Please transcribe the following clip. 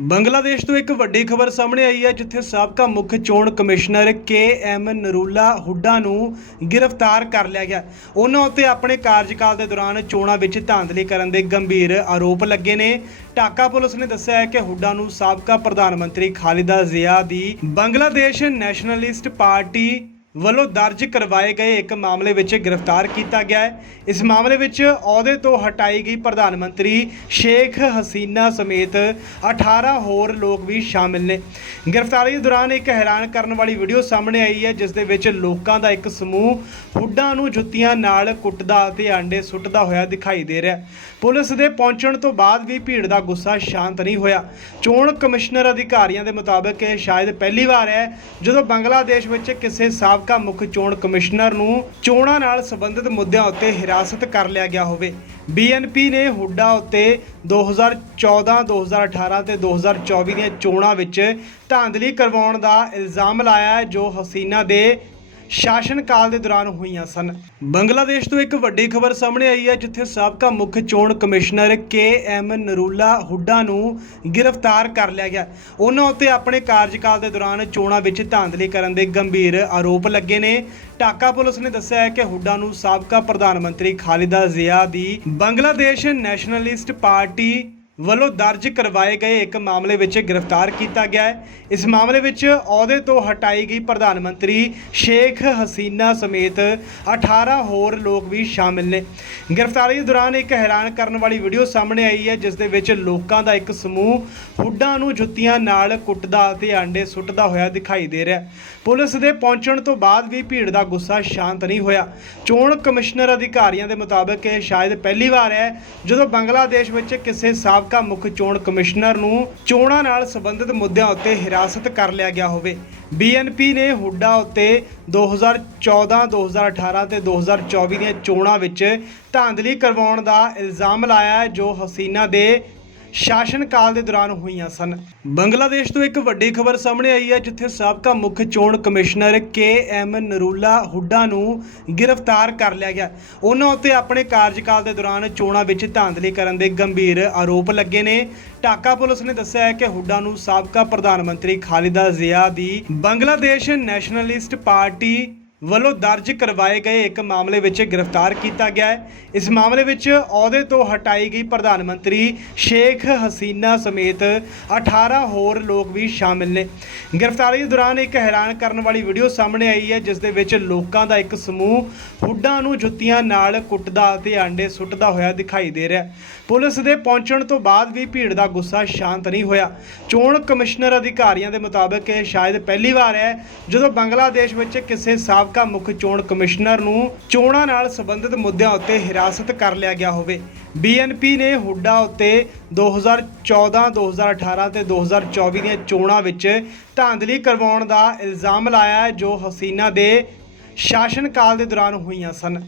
ਬੰਗਲਾਦੇਸ਼ ਤੋਂ ਇੱਕ ਵੱਡੀ ਖਬਰ ਸਾਹਮਣੇ ਆਈ ਹੈ, ਜਿੱਥੇ ਸਾਬਕਾ ਮੁੱਖ ਚੋਣ commissioner K M Narula Hooda ਨੂੰ ਗ੍ਰਿਫਤਾਰ ਕਰ ਲਿਆ ਗਿਆ। ਉਹਨਾਂ ਉੱਤੇ ਆਪਣੇ ਕਾਰਜਕਾਲ ਦੇ ਦੌਰਾਨ ਚੋਣਾਂ ਵਿੱਚ ਧਾਂਦਲੀ ਕਰਨ ਦੇ ਗੰਭੀਰ ਆਰੋਪ ਲੱਗੇ ਨੇ। ਢਾਕਾ ਪੁਲਿਸ ਨੇ ਦੱਸਿਆ ਹੈ ਕਿ ਹੁੱਡਾ ਨੂੰ ਸਾਬਕਾ ਪ੍ਰਧਾਨ ਮੰਤਰੀ ਖਾਲਿਦਾ ਜ਼ਿਆ ਦੀ ਬੰਗਲਾਦੇਸ਼ ਨੈਸ਼ਨਲਿਸਟ ਪਾਰਟੀ ਵੱਲੋਂ ਦਰਜ ਕਰਵਾਏ ਗਏ ਇੱਕ ਮਾਮਲੇ ਵਿੱਚ ਗ੍ਰਿਫਤਾਰ ਕੀਤਾ ਗਿਆ ਹੈ। ਇਸ ਮਾਮਲੇ ਵਿੱਚ ਅਹੁਦੇ ਤੋਂ ਹਟਾਈ ਗਈ ਪ੍ਰਧਾਨ ਮੰਤਰੀ ਸ਼ੇਖ ਹਸੀਨਾ ਸਮੇਤ 18 ਹੋਰ ਲੋਕ ਵੀ ਸ਼ਾਮਿਲ ਨੇ। ਗ੍ਰਿਫਤਾਰੀ ਦੌਰਾਨ ਇੱਕ ਹੈਰਾਨ ਕਰਨ ਵਾਲੀ ਵੀਡੀਓ ਸਾਹਮਣੇ ਆਈ ਹੈ, ਜਿਸ ਦੇ ਵਿੱਚ ਲੋਕਾਂ ਦਾ ਇੱਕ ਸਮੂਹ ਹੁੱਡਾਂ ਨੂੰ ਜੁੱਤੀਆਂ ਨਾਲ ਕੁੱਟਦਾ ਅਤੇ ਆਂਡੇ ਸੁੱਟਦਾ ਹੋਇਆ ਦਿਖਾਈ ਦੇ ਰਿਹਾ ਪੁਲਿਸ ਦੇ ਪਹੁੰਚਣ ਤੋਂ ਬਾਅਦ ਵੀ ਭੀੜ ਦਾ ਗੁੱਸਾ ਸ਼ਾਂਤ ਨਹੀਂ ਹੋਇਆ। ਚੋਣ ਕਮਿਸ਼ਨਰ ਅਧਿਕਾਰੀਆਂ ਦੇ ਮੁਤਾਬਕ ਇਹ ਸ਼ਾਇਦ ਪਹਿਲੀ ਵਾਰ ਹੈ, ਜਦੋਂ ਬੰਗਲਾਦੇਸ਼ ਵਿੱਚ ਕਿਸੇ ਸਾਬਕਾ ਮੁੱਖ ਚੋਣ ਕਮਿਸ਼ਨਰ ਨੂੰ ਚੋਣਾਂ ਨਾਲ ਸੰਬੰਧਿਤ ਮੁੱਦਿਆਂ ਉੱਤੇ ਹਿਰਾਸਤ ਕਰ ਲਿਆ ਗਿਆ ਹੋਵੇ। ਬੀਐਨਪੀ ਨੇ ਹੁੱਡਾ ਉੱਤੇ 2014 2018 ਤੇ 2024 ਦੀਆਂ ਚੋਣਾਂ ਵਿੱਚ ਧਾਂਦਲੀ ਕਰਵਾਉਣ ਦਾ ਇਲਜ਼ਾਮ ਲਾਇਆ ਜੋ ਹਸੀਨਾ ਦੇ ਸ਼ਾਸਨ ਕਾਲ ਦੇ ਦੌਰਾਨ ਹੋਈਆਂ ਸਨ। ਬੰਗਲਾਦੇਸ਼ ਤੋਂ ਇੱਕ ਵੱਡੀ ਖਬਰ ਸਾਹਮਣੇ ਆਈ ਹੈ, ਜਿੱਥੇ ਸਾਬਕਾ ਮੁੱਖ ਚੋਣ commissioner K M Narula Hooda ਨੂੰ ਗ੍ਰਿਫਤਾਰ ਕਰ ਲਿਆ ਗਿਆ। ਉਹਨਾਂ ਉੱਤੇ ਆਪਣੇ ਕਾਰਜਕਾਲ ਦੇ ਦੌਰਾਨ ਚੋਣਾਂ ਵਿੱਚ ਧਾਂਦਲੀ ਕਰਨ ਦੇ ਗੰਭੀਰ ਆਰੋਪ ਲੱਗੇ ਨੇ। ਢਾਕਾ ਪੁਲਿਸ ਨੇ ਦੱਸਿਆ ਹੈ ਕਿ ਹੁੱਡਾ ਨੂੰ ਸਾਬਕਾ ਪ੍ਰਧਾਨ ਮੰਤਰੀ ਖਾਲਿਦਾ ਜ਼ਿਆ ਦੀ ਬੰਗਲਾਦੇਸ਼ ਨੈਸ਼ਨਲਿਸਟ ਪਾਰਟੀ ਵੱਲੋਂ ਦਰਜ ਕਰਵਾਏ ਗਏ ਇੱਕ ਮਾਮਲੇ ਵਿੱਚ ਗ੍ਰਿਫਤਾਰ ਕੀਤਾ ਗਿਆ ਹੈ। ਇਸ ਮਾਮਲੇ ਵਿੱਚ ਅਹੁਦੇ ਤੋਂ ਹਟਾਈ ਗਈ ਪ੍ਰਧਾਨ ਮੰਤਰੀ ਸ਼ੇਖ ਹਸੀਨਾ ਸਮੇਤ 18 ਹੋਰ ਲੋਕ ਵੀ ਸ਼ਾਮਿਲ ਨੇ। ਗ੍ਰਿਫਤਾਰੀ ਦੌਰਾਨ ਇੱਕ ਹੈਰਾਨ ਕਰਨ ਵਾਲੀ ਵੀਡੀਓ ਸਾਹਮਣੇ ਆਈ ਹੈ, ਜਿਸ ਦੇ ਵਿੱਚ ਲੋਕਾਂ ਦਾ ਇੱਕ ਸਮੂਹ ਹੁੱਡਾਂ ਨੂੰ ਜੁੱਤੀਆਂ ਨਾਲ ਕੁੱਟਦਾ ਅਤੇ ਆਂਡੇ ਸੁੱਟਦਾ ਹੋਇਆ ਦਿਖਾਈ ਦੇ ਰਿਹਾ ਪੁਲਿਸ ਦੇ ਪਹੁੰਚਣ ਤੋਂ ਬਾਅਦ ਵੀ ਭੀੜ ਦਾ ਗੁੱਸਾ ਸ਼ਾਂਤ ਨਹੀਂ ਹੋਇਆ। ਚੋਣ ਕਮਿਸ਼ਨਰ ਅਧਿਕਾਰੀਆਂ ਦੇ ਮੁਤਾਬਕ ਇਹ ਸ਼ਾਇਦ ਪਹਿਲੀ ਵਾਰ ਹੈ, ਜਦੋਂ ਬੰਗਲਾਦੇਸ਼ ਵਿੱਚ ਕਿਸੇ ਸਾਬ ਸਾਬਕਾ ਮੁੱਖ ਚੋਣ ਕਮਿਸ਼ਨਰ ਨੂੰ ਚੋਣਾਂ ਨਾਲ ਸੰਬੰਧਿਤ ਮੁੱਦਿਆਂ ਉੱਤੇ ਹਿਰਾਸਤ ਕਰ ਲਿਆ ਗਿਆ ਹੋਵੇ। ਬੀਐਨਪੀ ਨੇ ਹੁੱਡਾ ਉੱਤੇ 2014 2018 ਤੇ 2024 ਦੀਆਂ ਚੋਣਾਂ ਵਿੱਚ ਧਾਂਦਲੀ ਕਰਵਾਉਣ ਦਾ ਇਲਜ਼ਾਮ ਲਾਇਆ ਜੋ ਹਸੀਨਾ ਦੇ ਸ਼ਾਸਨ ਕਾਲ ਦੇ ਦੌਰਾਨ ਹੋਈਆਂ ਸਨ। ਬੰਗਲਾਦੇਸ਼ ਤੋਂ ਇੱਕ ਵੱਡੀ ਖਬਰ ਸਾਹਮਣੇ ਆਈ ਹੈ, ਜਿੱਥੇ ਸਾਬਕਾ ਮੁੱਖ ਚੋਣ commissioner K M Narula Hooda ਨੂੰ ਗ੍ਰਿਫਤਾਰ ਕਰ ਲਿਆ ਗਿਆ। ਉਹਨਾਂ ਉੱਤੇ ਆਪਣੇ ਕਾਰਜਕਾਲ ਦੇ ਦੌਰਾਨ ਚੋਣਾਂ ਵਿੱਚ ਧਾਂਦਲੀ ਕਰਨ ਦੇ ਗੰਭੀਰ ਆਰੋਪ ਲੱਗੇ ਨੇ। ਢਾਕਾ ਪੁਲਿਸ ਨੇ ਦੱਸਿਆ ਹੈ ਕਿ ਹੁੱਡਾ ਨੂੰ ਸਾਬਕਾ ਪ੍ਰਧਾਨ ਮੰਤਰੀ ਖਾਲਿਦਾ ਜ਼ਿਆ ਦੀ ਬੰਗਲਾਦੇਸ਼ ਨੈਸ਼ਨਲਿਸਟ ਪਾਰਟੀ ਵੱਲੋਂ ਦਰਜ ਕਰਵਾਏ ਗਏ ਇੱਕ ਮਾਮਲੇ ਵਿੱਚ ਗ੍ਰਿਫਤਾਰ ਕੀਤਾ ਗਿਆ ਹੈ। ਇਸ ਮਾਮਲੇ ਵਿੱਚ ਅਹੁਦੇ ਤੋਂ ਹਟਾਈ ਗਈ ਪ੍ਰਧਾਨ ਮੰਤਰੀ ਸ਼ੇਖ ਹਸੀਨਾ ਸਮੇਤ 18 ਹੋਰ ਲੋਕ ਵੀ ਸ਼ਾਮਿਲ ਨੇ। ਗ੍ਰਿਫਤਾਰੀ ਦੌਰਾਨ ਇੱਕ ਹੈਰਾਨ ਕਰਨ ਵਾਲੀ ਵੀਡੀਓ ਸਾਹਮਣੇ ਆਈ ਹੈ, ਜਿਸ ਦੇ ਵਿੱਚ ਲੋਕਾਂ ਦਾ ਇੱਕ ਸਮੂਹ ਹੁੱਡਾਂ ਨੂੰ ਜੁੱਤੀਆਂ ਨਾਲ ਕੁੱਟਦਾ ਅਤੇ ਆਂਡੇ ਸੁੱਟਦਾ ਹੋਇਆ ਦਿਖਾਈ ਦੇ ਰਿਹਾ ਪੁਲਿਸ ਦੇ ਪਹੁੰਚਣ ਤੋਂ ਬਾਅਦ ਵੀ ਭੀੜ ਦਾ ਗੁੱਸਾ ਸ਼ਾਂਤ ਨਹੀਂ ਹੋਇਆ। ਚੋਣ ਕਮਿਸ਼ਨਰ ਅਧਿਕਾਰੀਆਂ ਦੇ ਮੁਤਾਬਕ ਇਹ ਸ਼ਾਇਦ ਪਹਿਲੀ ਵਾਰ ਹੈ, ਜਦੋਂ ਬੰਗਲਾਦੇਸ਼ ਵਿੱਚ ਕਿਸੇ ਸਾਬਕਾ ਮੁੱਖ ਚੋਣ ਕਮਿਸ਼ਨਰ ਨੂੰ ਚੋਣਾਂ ਨਾਲ ਸੰਬੰਧਿਤ ਮੁੱਦਿਆਂ ਉੱਤੇ ਹਿਰਾਸਤ ਕਰ ਲਿਆ ਗਿਆ ਹੋਵੇ। ਬੀਐਨਪੀ ਨੇ ਹੁੱਡਾ ਉੱਤੇ 2014 2018 ਤੇ 2024 ਦੀਆਂ ਚੋਣਾਂ ਵਿੱਚ ਧਾਂਦਲੀ ਕਰਵਾਉਣ ਦਾ ਇਲਜ਼ਾਮ ਲਾਇਆ ਜੋ ਹਸੀਨਾ ਦੇ ਸ਼ਾਸਨ ਕਾਲ ਦੇ ਦੌਰਾਨ ਹੋਈਆਂ ਸਨ।